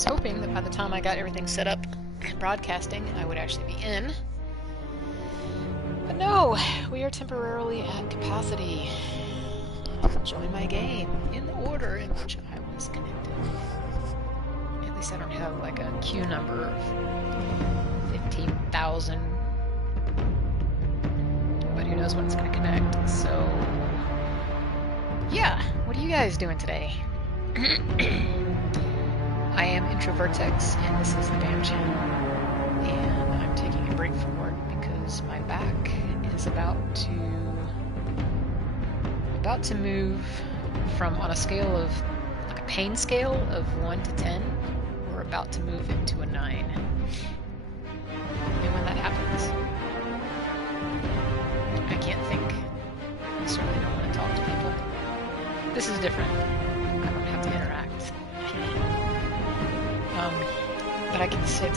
was hoping that by the time I got everything set up and broadcasting, I would actually be in. But no, we are temporarily at capacity. Join my game in the order in which I was connected. At least I don't have like a queue number of 15,000. But who knows when it's going to connect. So, yeah, what are you guys doing today? I am IntroVertex, and this is the B.A.M channel. And I'm taking a break from work because my back is about to move from, on a scale of, like a pain scale of 1 to 10, we're about to move into a 9. And when that happens, I can't think. I certainly don't want to talk to people. This is different. I don't have to interact. But I can sit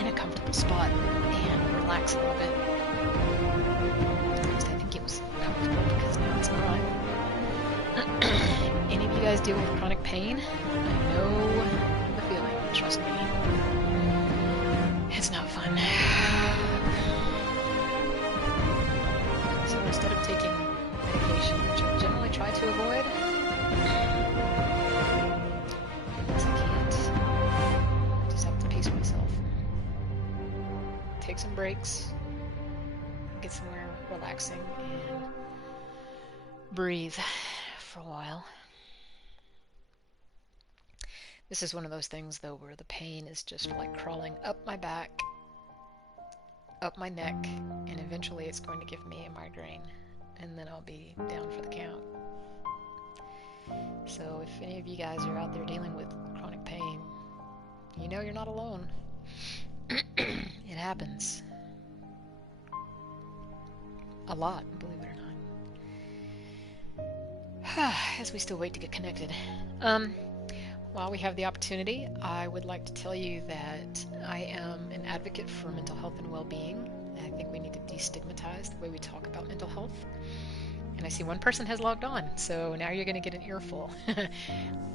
in a comfortable spot and relax a little bit. At least I think it was comfortable because now it's not. Any of you guys deal with chronic pain? I know the feeling, trust me. It's not fun. So instead of taking medication, which I generally try to avoid, because I can't, I just have to pace myself. Take some breaks, get somewhere relaxing, and breathe for a while. This is one of those things, though, where the pain is just like crawling up my back, up my neck, and eventually it's going to give me a migraine, and then I'll be down for the count. So if any of you guys are out there dealing with chronic pain, you know you're not alone. It happens. A lot, believe it or not. As we still wait to get connected. While we have the opportunity, I would like to tell you that I am an advocate for mental health and well-being. I think we need to destigmatize the way we talk about mental health. And I see one person has logged on, so now you're going to get an earful.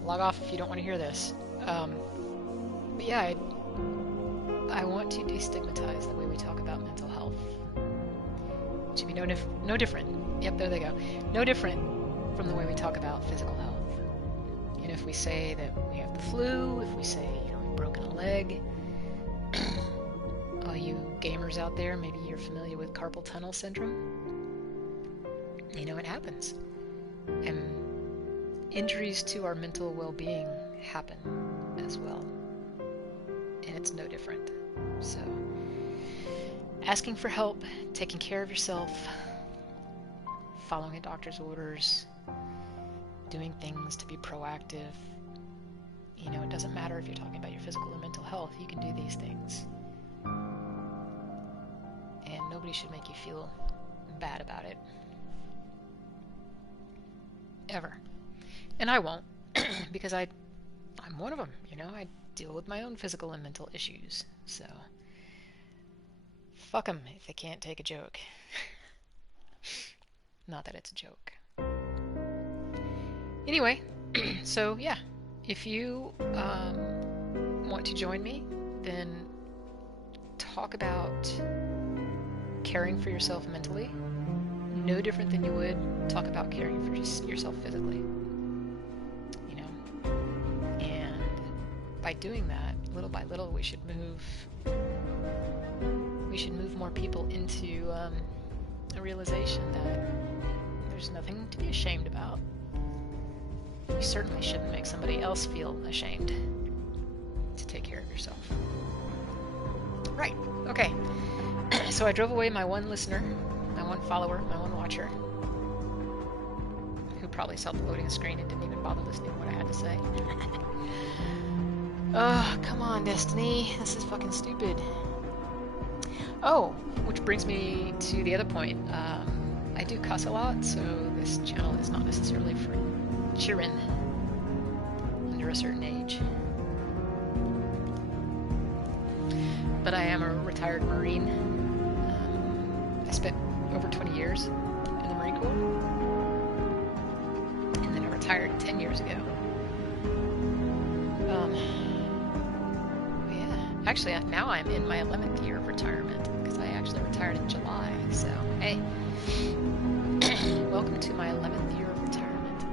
Log off if you don't want to hear this. But yeah, I want to destigmatize the way we talk about mental health. It should be no different. Yep, there they go. No different from the way we talk about physical health. And if we say that we have the flu, if we say, we've broken a leg, all you gamers out there, maybe you're familiar with carpal tunnel syndrome. It happens. And injuries to our mental well-being happen as well. And it's no different. So, asking for help, taking care of yourself, following a doctor's orders, doing things to be proactive. It doesn't matter if you're talking about your physical or mental health, you can do these things. And nobody should make you feel bad about it. Ever. And I won't, because I'm one of them, I deal with my own physical and mental issues, so fuck them if they can't take a joke. Not that it's a joke. Anyway, so yeah, if you want to join me, then talk about caring for yourself mentally, no different than you would talk about caring for just yourself physically. And by doing that, little by little, we should move more people into a realization that there's nothing to be ashamed about. You certainly shouldn't make somebody else feel ashamed to take care of yourself. Right, okay. So I drove away my one listener, my one follower, my one watcher, who probably saw the loading screen and didn't even bother listening to what I had to say. Oh, come on, Destiny. This is fucking stupid. Oh, which brings me to the other point. I do cuss a lot, so this channel is not necessarily for children under a certain age. But I am a retired Marine. I spent over 20 years in the Marine Corps. And then I retired 10 years ago. Yeah. Actually, now I'm in my 11th year of retirement because I actually retired in July. So, hey, welcome to my 11th year of retirement.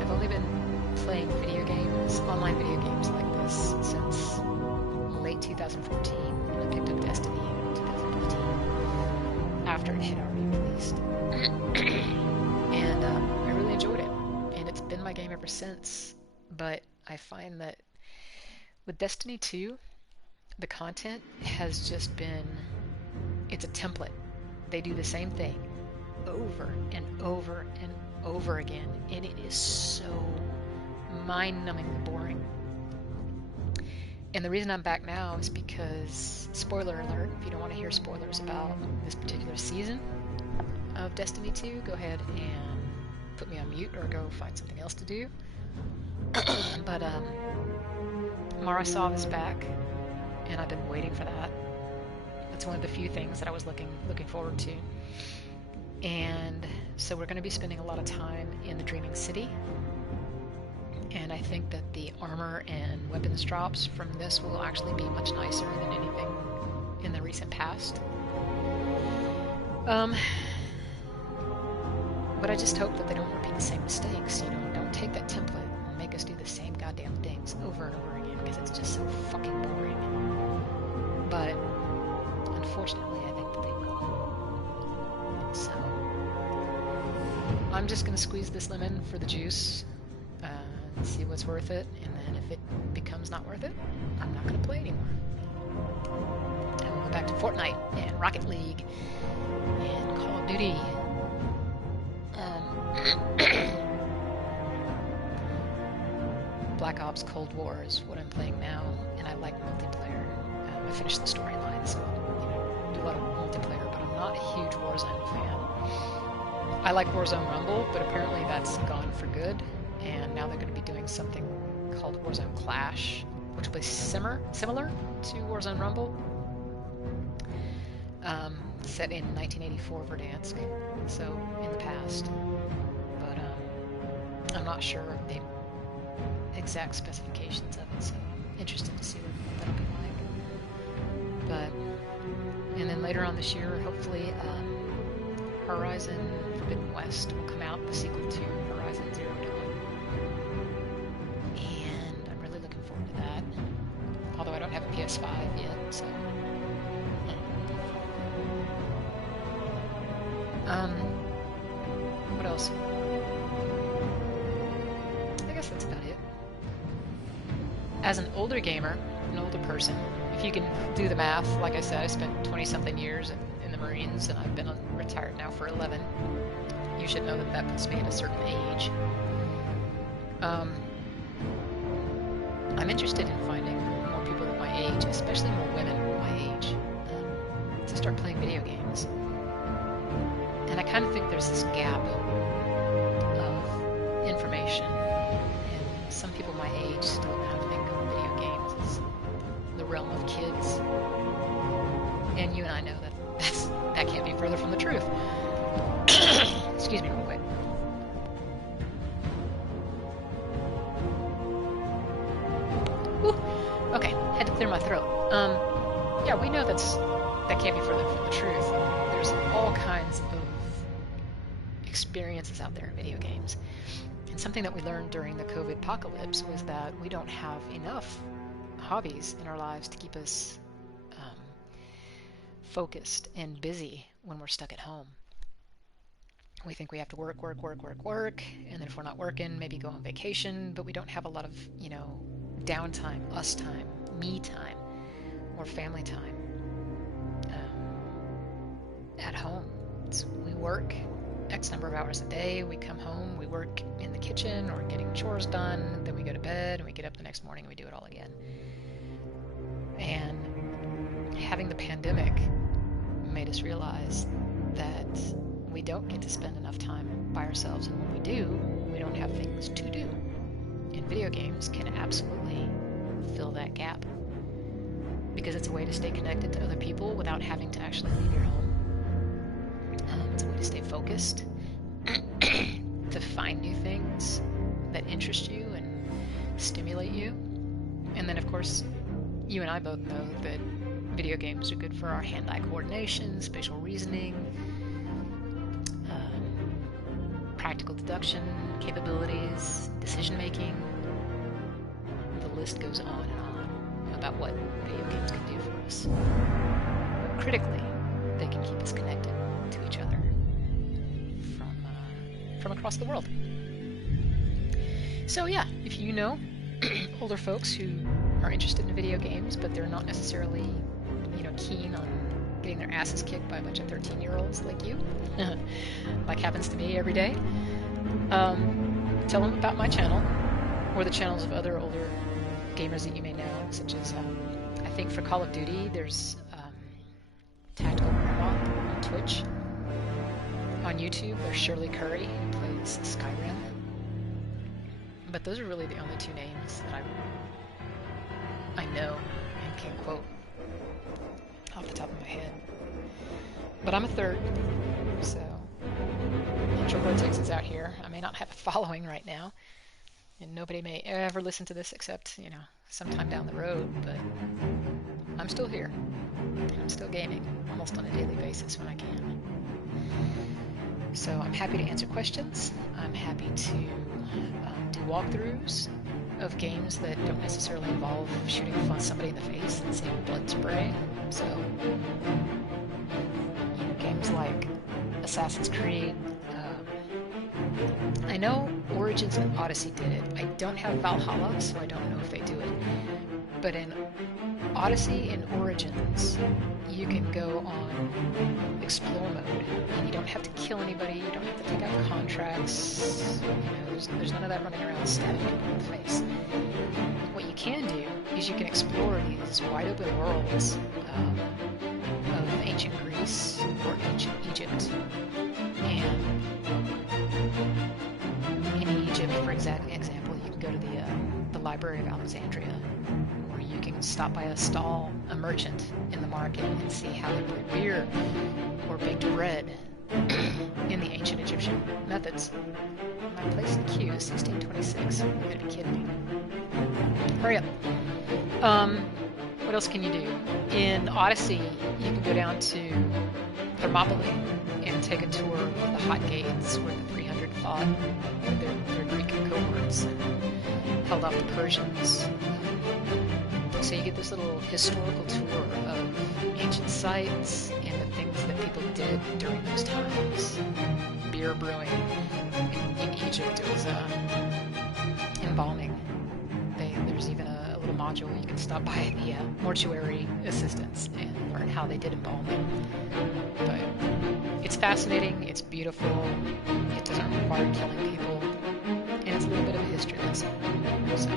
I've only been playing video games, online video games like this since late 2014, and I picked up Destiny in 2015 after it had already released. And I really enjoyed it, and it's been my game ever since. But I find that with Destiny 2, the content has just been, it's a template. They do the same thing over and over and over again, and it is so mind-numbingly boring. And the reason I'm back now is because, spoiler alert, if you don't want to hear spoilers about this particular season of Destiny 2, go ahead and put me on mute or go find something else to do. But Mara Sov is back, and I've been waiting for that. That's one of the few things that I was looking forward to. And so we're going to be spending a lot of time in the Dreaming City. And I think that the armor and weapons drops from this will actually be much nicer than anything in the recent past. But I just hope that they don't repeat the same mistakes. You know, don't take that template and make us do the same goddamn things over and over again, because it's just so fucking boring. But unfortunately, I think that they will. So I'm just going to squeeze this lemon for the juice. See what's worth it, and then if it becomes not worth it, I'm not going to play anymore. And we'll go back to Fortnite and Rocket League and Call of Duty. Black Ops Cold War is what I'm playing now, and I like multiplayer. I finished the storyline, so do a lot of multiplayer, but I'm not a huge Warzone fan. I like Warzone Rumble, but apparently that's gone for good. And now they're going to be doing something called Warzone Clash, which will be similar to Warzone Rumble, set in 1984 Verdansk, so in the past. But I'm not sure of the exact specifications of it, so I'm interested to see what that'll be like. But, and then later on this year, hopefully, Horizon Forbidden West will come out, the sequel to Horizon Zero Dawn. Although I don't have a PS5 yet, so. What else? I guess that's about it. As an older gamer, an older person, if you can do the math, like I said, I spent 20-something years in the Marines, and I've been retired now for 11. You should know that that puts me at a certain age. I'm interested in finding more people at my age, especially more women my age, to start playing video games. And I kind of think there's this gap of information, and some people my age still kind of think of video games as the realm of kids. And you and I know that that can't be further from the truth. Excuse me real quick. Okay, had to clear my throat. Yeah, we know that can't be further from the truth. There's all kinds of experiences out there in video games. And something that we learned during the COVID apocalypse was that we don't have enough hobbies in our lives to keep us focused and busy when we're stuck at home. We think we have to work, and then if we're not working, maybe go on vacation, but we don't have a lot of, downtime, us time, me time, or family time at home. We work X number of hours a day, we come home, we work in the kitchen or getting chores done, then we go to bed, and we get up the next morning and we do it all again. And having the pandemic made us realize that we don't get to spend enough time by ourselves, and when we do, we don't have things to do. And video games can absolutely fill that gap, because it's a way to stay connected to other people without having to actually leave your home. It's a way to stay focused. to find new things that interest you and stimulate you. And then, of course, you and I both know that video games are good for our hand-eye coordination, spatial reasoning, practical deduction capabilities, decision-making. The list goes on and on about what video games can do for us. But critically, they can keep us connected to each other from across the world. So yeah, if you know older folks who are interested in video games, but they're not necessarily, keen on getting their asses kicked by a bunch of 13-year-olds like you, like happens to me every day, tell them about my channel, or the channels of other older gamers that you may know, such as, I think for Call of Duty, there's Tactical Grandma on Twitch. On YouTube, there's Shirley Curry, who plays Skyrim. But those are really the only two names that I know and can quote off the top of my head. But I'm a third, so IntroVertex is out here. I may not have a following right now, and nobody may ever listen to this except, sometime down the road, but I'm still here. I'm still gaming almost on a daily basis when I can. So I'm happy to answer questions. I'm happy to do walkthroughs of games that don't necessarily involve shooting somebody in the face and seeing blood spray. So, games like Assassin's Creed. I know Origins and Odyssey did it. I don't have Valhalla, so I don't know if they do it. But in Odyssey and Origins, you can go on explore mode, and you don't have to kill anybody, you don't have to take out contracts, there's none of that running around stabbing people in the face. What you can do is you can explore these wide open worlds of ancient Greece or ancient Egypt. And in Egypt, for example, you can go to the Library of Alexandria, or you can stop by a merchant in the market and see how they brewed beer or baked bread in the ancient Egyptian methods. My place in queue is 1626. You're gonna be kidding me. Hurry up. What else can you do? In Odyssey, you can go down to Thermopylae and take a tour of the hot gates where the 300 fought their Greek cohorts and held off the Persians. So you get this little historical tour of ancient sites and the things that people did during those times. Beer brewing. In Egypt, it was embalming. There's even a little module you can stop by the mortuary assistants and learn how they did embalming. But it's fascinating, it's beautiful, it doesn't require killing people, and it's a little bit of a history lesson. So,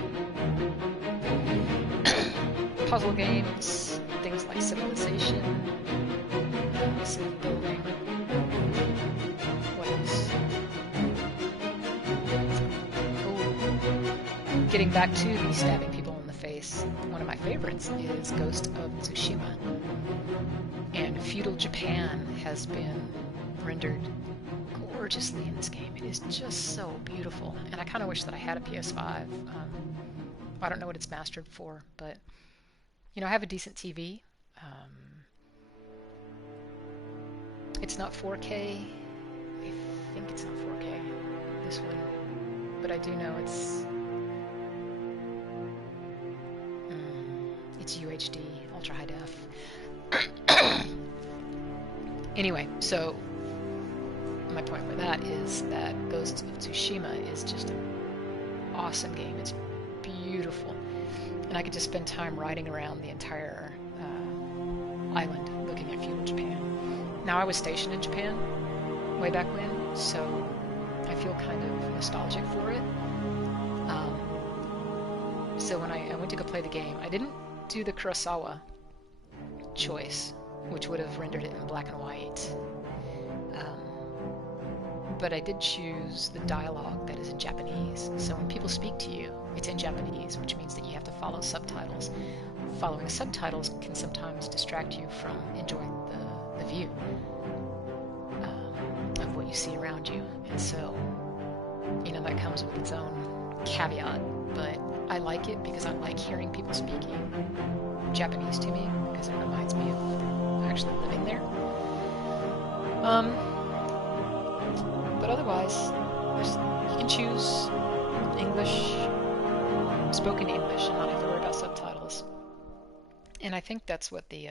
puzzle games, things like Civilization, city building, what else? Oh, getting back to the stabbing people in the face, one of my favorites is Ghost of Tsushima. And feudal Japan has been rendered gorgeously in this game. It is just so beautiful. And I kind of wish that I had a PS5. I don't know what it's mastered for, but I have a decent TV. It's not 4K. I think it's not 4K, this one. But I do know it's UHD, ultra high def. Anyway, so my point with that is that Ghost of Tsushima is just an awesome game. It's beautiful. And I could just spend time riding around the entire island looking at feudal Japan. Now, I was stationed in Japan way back when, so I feel kind of nostalgic for it. So when I went to go play the game, I didn't do the Kurosawa choice, which would have rendered it in black and white. But I did choose the dialogue that is in Japanese. So when people speak to you, it's in Japanese, which means that you have to follow subtitles. Following subtitles can sometimes distract you from enjoying the view of what you see around you. And so that comes with its own caveat, but I like it because I like hearing people speaking Japanese to me because it reminds me of actually living there. But otherwise, you can choose English, spoken English, and not have to worry about subtitles. And I think that's what the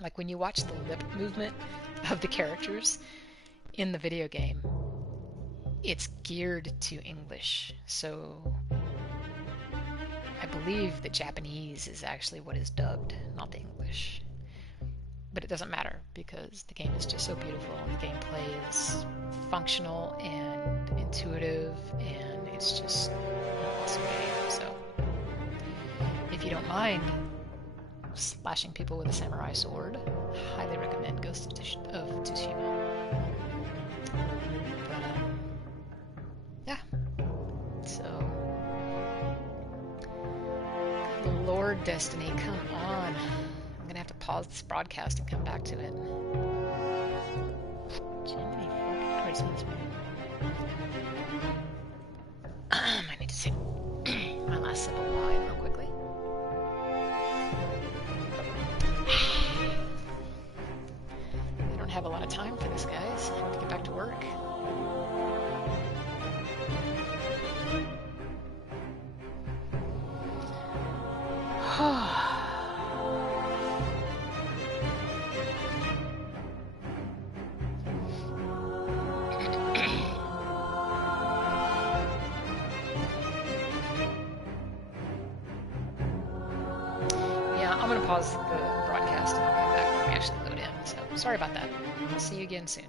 like when you watch the lip movement of the characters in the video game, it's geared to English. So I believe that Japanese is actually what is dubbed, not the English. But it doesn't matter because the game is just so beautiful and the gameplay is functional and intuitive and it's just an awesome game. So if you don't mind slashing people with a samurai sword, highly recommend Ghost of Tsushima. But yeah, so good Lord, Destiny, come on. I'm gonna have to pause this broadcast and come back to it. Jiminy fucking Christmas, man. I need to take my last sip of wine real quickly. I don't have a lot of time for this, guys. I have to get back to work. I'm going to pause the broadcast and I'll come back when we actually load in. So sorry about that. I'll see you again soon.